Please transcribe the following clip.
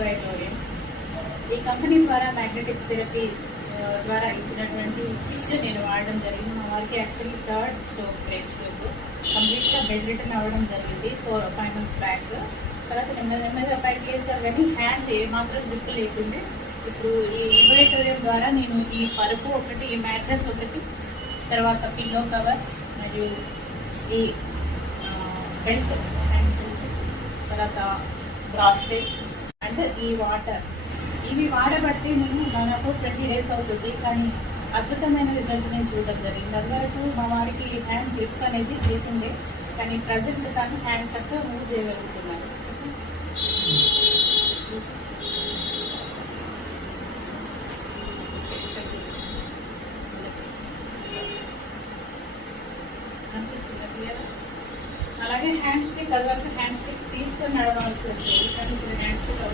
బయోటోరియం. ఈ కంపెనీ ద్వారా magnetic therapy ద్వారా ఇచ్చినటువంటి కిట్ నేను వాడడం జరిగింది. మా వారికి actually third stroke, brain stroke, కంప్లీట్గా బెడ్ రిటర్న్ అవ్వడం జరిగింది 4-5 months బ్యాక్. తర్వాత నెమ్మదిగా పైకి వేసారు కానీ హ్యాండ్ ఏమాత్రం గ్రిప్ లేకుండే. ఇప్పుడు ఈ ఇన్వైటోరియం ద్వారా నేను ఈ పరుపు ఒకటి, ఈ మ్యాట్రెస్ ఒకటి, తర్వాత పిల్లో కవర్ మరియు ఈ బెల్ట్ హ్యాండ్ బెల్ట్, తర్వాత బ్రాస్లెట్ అండ్ ఈ వాటర్, ఇవి వాడబట్టి నేను దాదాపు 20 days అవుతుంది. కానీ అద్భుతమైన రిజల్ట్ నేను చూడడం జరిగింది. అందువరకు మా వారికి హ్యాండ్ గ్రిప్ అనేది లేకుండే, కానీ ప్రజెంట్ కానీ హ్యాండ్ చక్కగా మూవ్ చేయగలుగుతున్నారు. అలాగే హ్యాండ్స్ని కదవరకు